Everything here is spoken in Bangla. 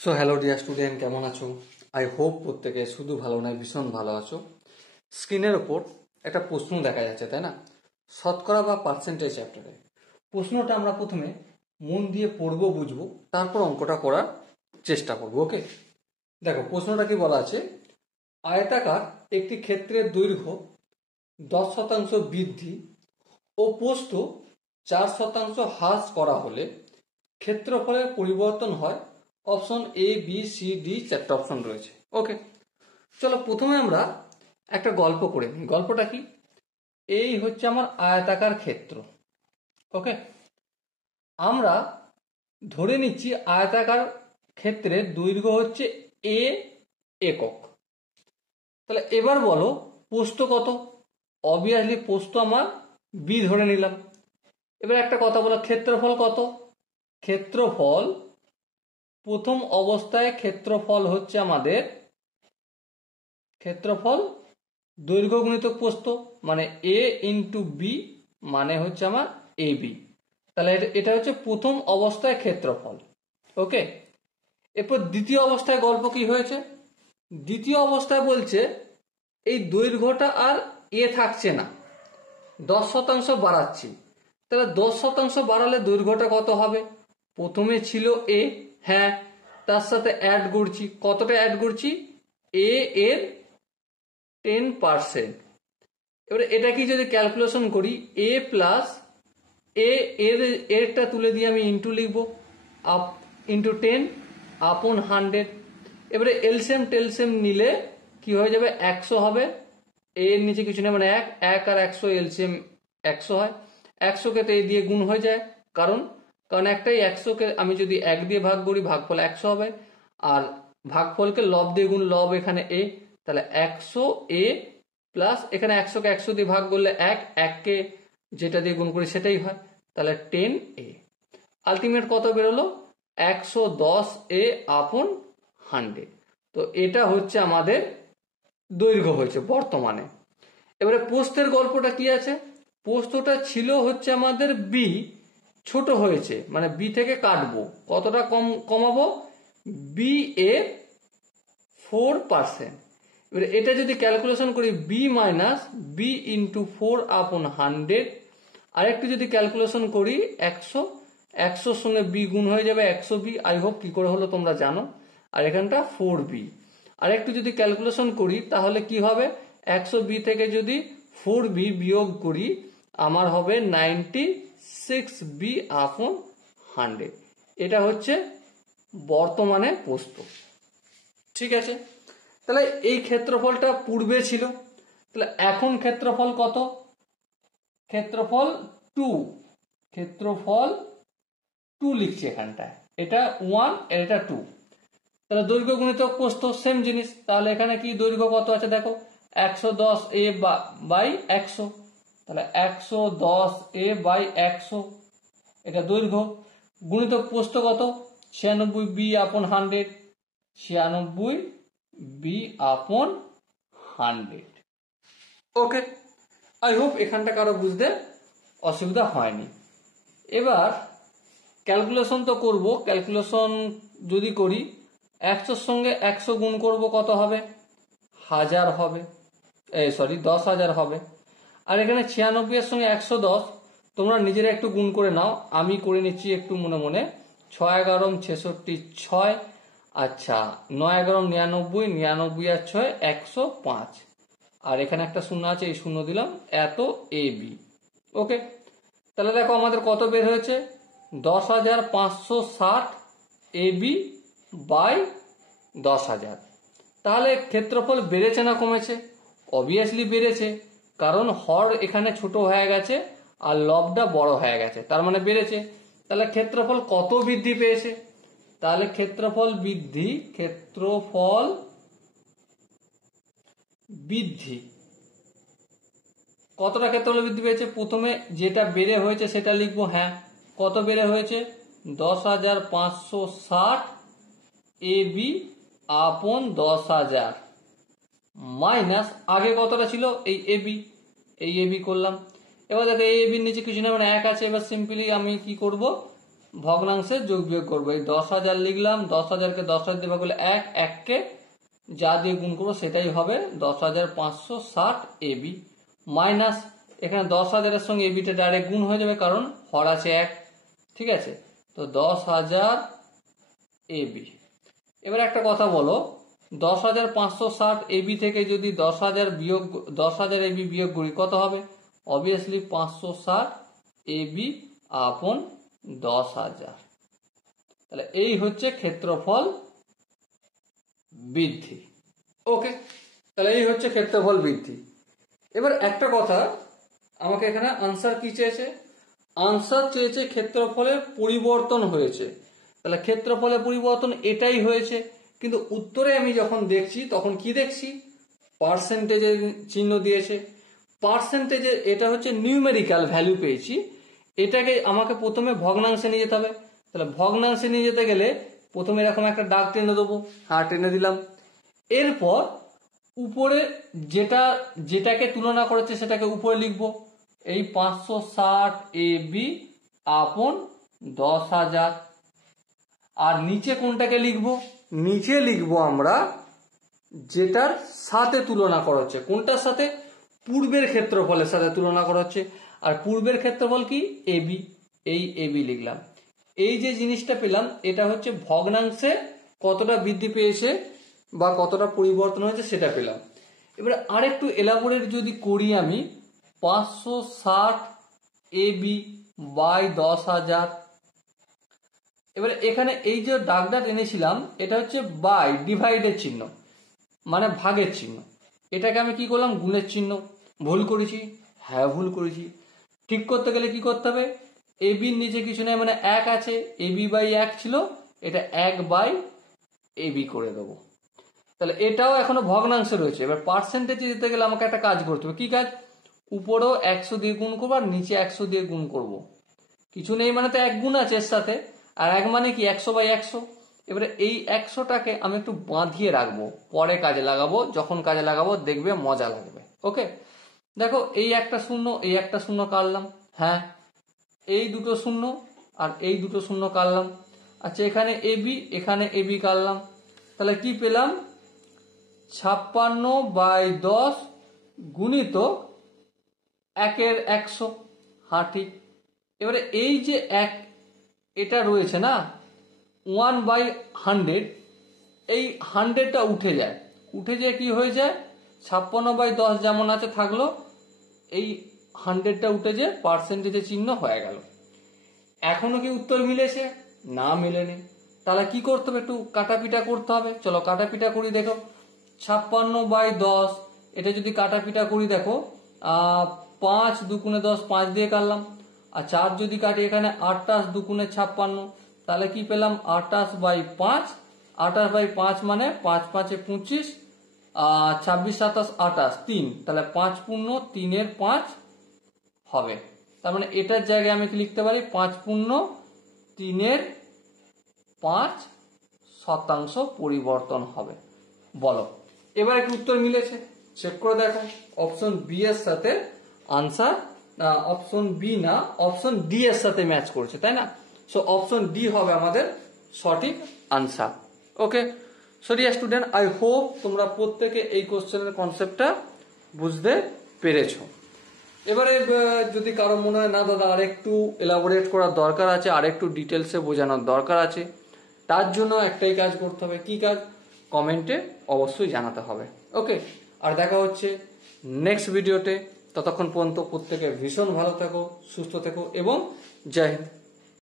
সো হ্যালো ডিয়ার স্টুডেন্ট, কেমন আছো? আই হোপ প্রত্যেকে শুধু ভালো নয়, ভীষণ ভালো আছো। স্ক্রিনের ওপর একটা প্রশ্ন দেখা যাচ্ছে, তাই না? শতকরা বা পার্সেন্টেজ চ্যাপ্টারে প্রশ্নটা আমরা প্রথমে মন দিয়ে পড়বো, বুঝবো, তারপর অঙ্কটা করার চেষ্টা করবো। ওকে, দেখো প্রশ্নটা কি বলা আছে। আয়তাকার একটি ক্ষেত্রের দৈর্ঘ্য 10% বৃদ্ধি ও প্রস্থ 4% হ্রাস করা হলে ক্ষেত্রফলের পরিবর্তন হয়। Option A, B, C, D, চারটা অপশন রয়েছে। ওকে, চলো প্রথমে আমরা একটা গল্প করে নিই। গল্পটা কি? এই হচ্ছে আমার আয়তাকার ক্ষেত্র। ওকে, আমরা ধরে নিচ্ছি আয়তাকার ক্ষেত্রের দৈর্ঘ্য হচ্ছে এ একক। তাহলে এবার বলো প্রস্থ কত? অবভিয়াসলি প্রস্থ আমার বি ধরে নিলাম। এবার একটা কথা বলো, ক্ষেত্রফল কত? ক্ষেত্রফল প্রথম অবস্থায় ক্ষেত্রফল হচ্ছে আমাদের ক্ষেত্রফল দৈর্ঘ্য গুণিত প্রস্থ, মানে এ ইন্টু বি, মানে হচ্ছে আমার এ বি। তাহলে এটা হচ্ছে প্রথম অবস্থায় ক্ষেত্রফল। ওকে, এরপর দ্বিতীয় অবস্থায় গল্প কি হয়েছে? দ্বিতীয় অবস্থায় বলছে এই দৈর্ঘ্যটা আর এ থাকছে না, 10% বাড়াচ্ছি। তাহলে 10% বাড়ালে দৈর্ঘ্যটা কত হবে? প্রথমে ছিল এ, হ্যাঁ, তার সাথে অ্যাড করছি। কতটা অ্যাড করছি? এ এর 10%। এবারে এটা কি যদি ক্যালকুলেশন করি, এ প্লাস এ এরটা তুলে দিয়ে আমি ইন্টু লিখবো, আপ ইন্টু 10 আপন 100। এবারে এলসিএম টেলসিএম নিলে কি হয়ে যাবে? 100 হবে। এর নিচে কিছু নেই, মানে 1 আর 100 এলসিএম 100 হয়। 100কে তো এ দিয়ে গুণ হয়ে যায়, কারণ একটাই 100কে আমি যদি 1 দিয়ে ভাগ করি, ভাগফল 100 হবে। আর ভাগফলকে লব দিয়ে গুণ, লব এখানে এ, তাহলে 100 এ প্লাস এখানে 100কে 100 দিয়ে ভাগ করলে 1কে যেটা দিয়ে গুণ করি সেটাই হয়, তাহলে 10 এ। আলটিমেট কত বেরোলো? 110 এ আপন 100। তো এটা হচ্ছে আমাদের দৈর্ঘ্য হয়েছে বর্তমানে। এবারে প্রস্থের গল্পটা কি আছে? প্রস্থটা ছিল হচ্ছে আমাদের বি, ছোট হয়েছে, মানে বি থেকে কাটবো। কতটা কমাবো? বি এর 4%। এবারে এটা যদি ক্যালকুলেশন করি, বি মাইনাস বি ইন্টু 4 আপন 100। আরেকটু যদি ক্যালকুলেশন করি, 100 সঙ্গে বি গুণ হয়ে যাবে 100 বি। আই হোপ কি করে হলো তোমরা জানো। আর এখানটা 4b। আর একটু যদি ক্যালকুলেশন করি তাহলে কি হবে? 100 বি থেকে যদি 4b বিয়োগ করি, আমার হবে 96 বি আপন 100। এটা হচ্ছে বর্তমানে প্রস্থ। ঠিক আছে, তাহলে এই ক্ষেত্রফলটা পূর্বে ছিল, তাহলে এখন ক্ষেত্রফল কত? ক্ষেত্রফল 2। ক্ষেত্রফল 2 লিখছি এখানটায়, এটা 1 এটা 2। তাহলে দৈর্ঘ্য গুণিত প্রস্থ সেম জিনিস। তাহলে এখানে কি দৈর্ঘ্য কত আছে দেখো, 110 এ বাই 100। তাহলে 110 এ বাই 100 এটা দৈর্ঘ্য, গুণিত প্রস্থ কত? 96 বি আপন 100। 96 বি আপন 100। ওকে, আই হোপ এখানটা কারো বুঝতে অসুবিধা হয়নি। এবার ক্যালকুলেশন তো করব। ক্যালকুলেশন যদি করি, 100 সঙ্গে 100 গুণ করব, কত হবে? 1000 হবে, 10,000 হবে। আর এখানে 96 এর সঙ্গে 110 তোমরা নিজেরা একটু গুণ করে নাও, আমি করে নিচ্ছি একটু মনে মনে। 6 11 66 6, আচ্ছা 9 11 99, 99 আর 6 105। আর এখানে একটা শূন্য আছে, এই শূন্য দিলাম, এত এ বি। ওকে, তাহলে দেখো আমাদের কত বের হয়েছে? 10,560 এ বি বাই 10,000। তাহলে ক্ষেত্রফল বেড়েছে না কমেছে? অবভিয়াসলি বেড়েছে, কারণ হর এখানে ছোট হয়ে গেছে আর লবটা বড় হয়ে গেছে, তার মানে বেড়েছে। তাহলে ক্ষেত্রফল কত বৃদ্ধি পেয়েছে? তাহলে ক্ষেত্রফল বৃদ্ধি, ক্ষেত্রফল বৃদ্ধি কতটা ক্ষেত্রফল বৃদ্ধি পেয়েছে? প্রথমে যেটা বেড়ে হয়েছে সেটা লিখবো। হ্যাঁ, কত বেড়ে হয়েছে? 10,560 এ বি আপন 10,000 মাইনাস আগে কতটা ছিল? এই এ বি, এই এ বি করলাম। এবার দেখো এই এ বির নিচে কিছু না, মানে 1 আছে। এবার সিম্পলি আমি কি করব? ভগ্নাংশে যোগ বিয়োগ করবো। এই 10,000 লিখলাম, 10,000কে 10,000 দিয়ে ভাগ করলে 1, 1কে যা দিয়ে গুণ করবো সেটাই হবে 10,560 এবি, মাইনাস এখানে 10,000-এর সঙ্গে এবিটা ডাইরেক্ট গুণ হয়ে যাবে কারণ হর আছে 1, ঠিক আছে। তো 10,000 এবি। এবার একটা কথা বলো, 10,560 এবি থেকে যদি 10,000 এবি বিয়োগ করি কত হবে? অবভিয়াসলি 560 এবি আপন 10,000। তাহলে এই হচ্ছে ক্ষেত্রফল বৃদ্ধি। ওকে, তাহলে এই হচ্ছে ক্ষেত্রফল বৃদ্ধি। এবার একটা কথা, আমাকে এখানে আনসার কি চেয়েছে? আনসার চেয়েছে ক্ষেত্রফলের পরিবর্তন হয়েছে। তাহলে ক্ষেত্রফলের পরিবর্তন এটাই হয়েছে, কিন্তু উত্তরে আমি যখন দেখছি তখন কি দেখছি? পার্সেন্টেজের চিহ্ন দিয়েছে। পার্সেন্টেজের এটা হচ্ছে নিউমেরিক্যাল ভ্যালু পেয়েছি, এটাকে আমাকে প্রথমে ভগ্নাংশে নিয়ে যেতে হবে। তাহলে ভগ্নাংশে নিয়ে যেতে গেলে প্রথমে এরকম একটা দাগ টেনে দেবো, টেনে দিলাম। এরপর উপরে যেটাকে তুলনা করেছে সেটাকে উপরে লিখবো, এই 560 এবি আপন 10,000। আর নিচে কোনটাকে লিখবো? নিচে লিখবো আমরা যেটার সাথে তুলনা করা হচ্ছে। কোনটার সাথে? পূর্বের ক্ষেত্রফলের সাথে তুলনা করা হচ্ছে। আর পূর্বের ক্ষেত্রফল কি? এবি। এই এবি লিখলাম। এই যে জিনিসটা পেলাম এটা হচ্ছে ভগ্নাংশে কতটা বৃদ্ধি পেয়েছে বা কতটা পরিবর্তন হয়েছে সেটা পেলাম। এবারে আরেকটু এলাবোরেট যদি করি আমি, 560 এবি বাই 10,000। এবারে এখানে এই যে দাগটা টেনেছিলাম এটা হচ্ছে বাই ডিভাইডের চিহ্ন, মানে ভাগের চিহ্ন। এটাকে আমি কি করলাম? গুণের চিহ্ন। ভুল করেছি? হ্যাঁ ভুল করেছি। ঠিক করতে গেলে কি করতে হবে? এবির নিচে কিছু নেই, মানে 1 আছে, এবি বাই 1 ছিল, এটা 1 বাই এবি করে দেবো। তাহলে এটাও এখনো ভগ্নাংশে রয়েছে। এবার পার্সেন্টেজে যেতে গেলে আমাকে একটা কাজ করতে হবে। কি কাজ? উপরেও 100 দিয়ে গুণ করবো আর নিচে 100 দিয়ে গুণ করব। কিছু নেই মানে তো 1 গুণ আছে এর সাথে, আর 1 মানে কি? 100 বাই 100। এবারে এই 100টাকে আমি একটু বাঁধিয়ে রাখবো, পরে কাজে লাগাবো। যখন কাজে লাগাবো দেখবে মজা লাগবে। ওকে, দেখো এই একটা শূন্য, এই একটা শূন্য কাটলাম। হ্যাঁ, এই দুটো শূন্য আর এই দুটো শূন্য কাটলাম। আচ্ছা, এখানে এবি, এখানে এবি কাটলাম। তাহলে কি পেলাম? 56 বাই 10 গুণিত 1-এর 100। হ্যাঁ ঠিক। এবারে এই যে এটা রয়েছে না 1/100, এই 100টা উঠে যায়। উঠে যেয়ে কি হয়ে যায়? 56 বাই 10 যেমন আছে থাকলো, এই 100টা উঠে যে পার্সেন্টেজের চিহ্ন হয়ে গেল। এখনো কি উত্তর মিলেছে? না মেলেনি। তাহলে কি করতে হবে? একটু কাটাপিটা করতে হবে। চলো কাটাপিটা করি। দেখো 56 বাই 10, এটা যদি কাটাপিটা করি দেখো 5 দুগুণে 10, 5 দিয়ে কাটলাম। আর 4 যদি কাটি এখানে 28 দুগুণে 56, তাহলে কি পেলাম? 28 বাই 5। 28 বাই 5 মানে 5 5-এ 25, 26 27 28, 3। তাহলে 5 পূর্ণ 3-এর 5 হবে। তার মানে এটার জায়গায় আমি কি লিখতে পারি? 5 পূর্ণ 3-এর 5% পরিবর্তন হবে। বলো এবারে কি উত্তর মিলেছে? চেক করে দেখো। অপশন বি এর সাথে আনসার, অপশন বি না, অপশন ডি এর সাথে ম্যাচ করছে, তাই না? সো অপশন ডি হবে আমাদের সঠিক answer. Okay, so dear student, I hope তোমরা প্রত্যেকে এই কোশ্চেনের কনসেপ্টটা বুঝতে পেরেছো। এবারে যদি কারো মনে হয় না দাদা আরেকটু এলাবোরেট করার দরকার আছে, আরেকটু ডিটেলসে বোঝানোর দরকার আছে, তার জন্য একটাই কাজ করতে হবে। কি কাজ? কমেন্টে অবশ্যই জানাতে হবে। ওকে, আর দেখা হচ্ছে নেক্সট ভিডিওতে। ততক্ষণ পর্যন্ত প্রত্যেকে ভীষণ ভালো থেকো, সুস্থ থেকো এবং জয় হিন্দ।